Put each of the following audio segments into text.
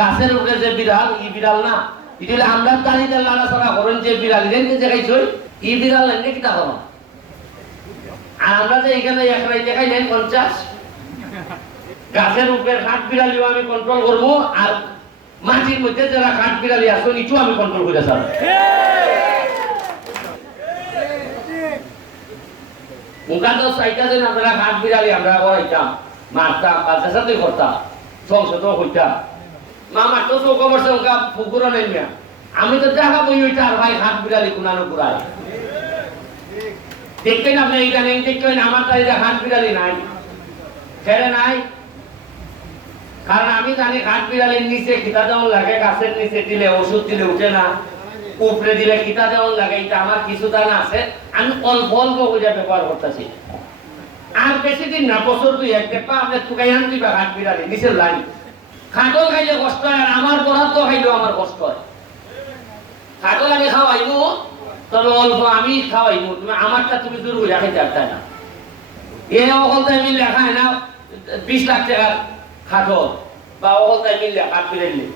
গাছের উপরে যে বিড়াল ই বিড়াল না, এটা আমরা দাঁড়িয়ে লাড়াছাড়া করেন যে বিড়াল এখানে দেখাইছই ই বিড়াল এনে কিতা করো। আর আমরা যে এখানে একরাই দেখাই নেন 50 গাছের উপরে কাঠ বিড়ালিও আমি কন্ট্রোল করবো, আর মাটির মধ্যে যারা কাঠ বিড়ালি আসো নিচু আমি কন্ট্রোল করে যাবো। ওখান তো চাইতে আপনারা কাঠ বিড়ালি আমরা করাইতাম, মারতাম, বাচ্চা সাথে করতাম, সংসদ হইতাম। মামার তো চৌকা বসে ওকা পুকুরও নেই মিয়া, আমি তো দেখা বই ওইটা আর ভাই কাঠ বিড়ালি কুনানো কুড়ায় দেখতেন আপনি এইটা নেই, দেখতেন আমার তাই কাঠ বিড়ালি নাই, ছেড়ে নাই। কারণ আমি জানি কাঠ বিড়ালির নিচে খিতা যেমন লাগে, গাছের নিচে দিলে ওষুধ দিলে উঠে না, উপরে দিলে খিতা যেমন লাগে, এটা আমার কিছু জানা আছে। আমি অল্প অল্প করে ব্যবহার করতেছি। আর বেশি দিন না, বছর 2-1 দেখবা আপনি টুকাই আন দিবা কাঠ বিড়ালি নিচের লাইন। খাটল খাইলে কষ্ট হয়, আর আমার বরাদ্দ খাইলেও আমার কষ্ট হয়। খাটল আমি খাওয়াইবো, তবে অল্প আমি খাওয়াইবো, তুমি আমারটা তুমি জোর করে খাইতে পারতে না। এ অকলতায় মিললে খায় না 20 লাখ টাকার খাটল, বা অকলতায় মিললে কাঠ বিড়ালি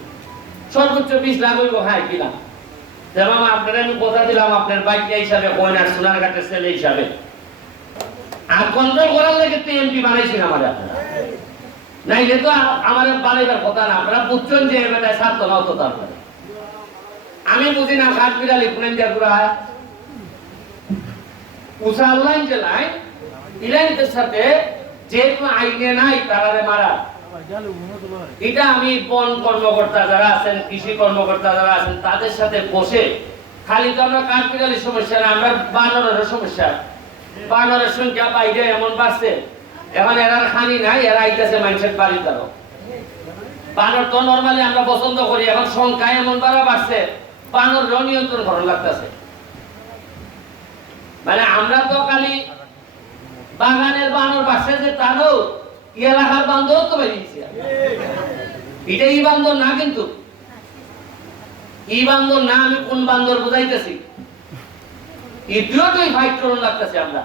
সর্বোচ্চ 20 লাখ হইব খাই কিনা। যেমন আপনার আমি কথা দিলাম আপনার বাইকটা হিসাবে কইন আর সোনার ঘাটের ছেলে হিসাবে, আর কন্ট্রোল করার লেগে তো এমপি বানাইছেন আমার আপনারা, নাইলে তো আমার বানাইবার কথা না। আপনারা বুঝছেন যে এবারে স্বার্থ নাও তো তারপরে আমি বুঝি না কাঠ বিড়ালি কোন দিয়া ঘুরায় উষা লাইন যে লাইন ইলাইনদের সাথে যে কোনো আইনে নাই তারারে মারা। এটা আমি বন কর্মকর্তা যারা আছেন, কৃষি কর্মকর্তা যারা আছেন, তাদের সাথে বসে, খালি তো আমরা কাঠ বিড়ালির সমস্যা না, আমরা বানরের সমস্যা। বানরের সংখ্যা বাইরে এমন বাড়ছে, এখন এরার খানি নাই, এরা আইতেছে মানুষের বাড়ি দ্বারা। বানর তো নরমালি আমরা পছন্দ করি, এখন সংখ্যা এমন বাড়ছে, বানর নিয়ন্ত্রণ করা লাগতেছে। মানে আমরা তো খালি বাগানের বানর বাড়ছে যে তারও এলাকার বান্দর তো বেরিয়েছে। এটা ই বান্দর না, কিন্তু ই বান্দর না, আমি কোন বান্দর বুঝাইতেছি, এটিও ফাইট করুন লাগতেছে আমরা।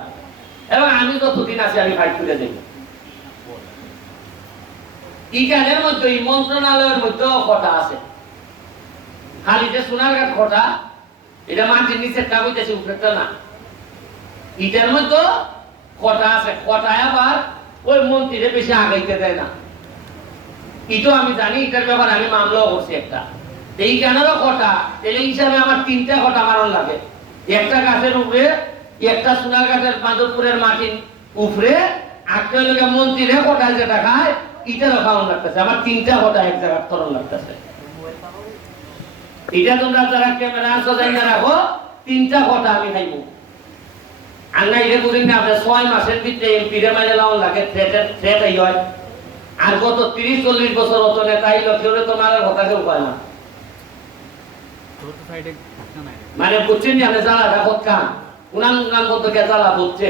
এবং আমি যতদিন আছি আমি ফাইট করে দেব। ইকানের মধ্যে এই মন্ত্রণালয়ের মধ্যেও কথা আছে, খালি যে সোনারঘাট কথা এটা মাটির নিচে কাবিতেছে, উপরেটা না। ইটার মধ্যে কথা আছে, কথায় আবার ওই মন্ত্রীরে বেশি আগাইতে দেয় না। এটাও আমি জানি, এটার ব্যাপারে আমি মামলাও করছি একটা। এই কেনেরও কথা এই হিসাবে আমার 3টা কথা মারণ লাগে, একটা গাছের উপরে, একটা সোনারঘাটের মাধবপুরের মাটির উপরে, একটা লোক মন্ত্রীরে কথা যেটা খায় এটারও খাওয়ান লাগতেছে। আমার 3টা কথা এক জায়গায় তরণ লাগতেছে। এটা তোমরা যারা ক্যামেরা সজাই না রাখো, 3টা কথা আমি খাইব। আর না এটা বুঝিন না, আপনার 6 মাসের ভিতরে এমপিরে মাইনে লাউন লাগে, থ্রেট এই হয়। আর গত 30-40 বছর অত নেতা এই লক্ষ্যে তোমার কথা কেউ কয় না। মানে বুঝছেন যে আপনি জ্বালা রাখত কান উনান উনান বলতে কে জ্বালা বুঝছে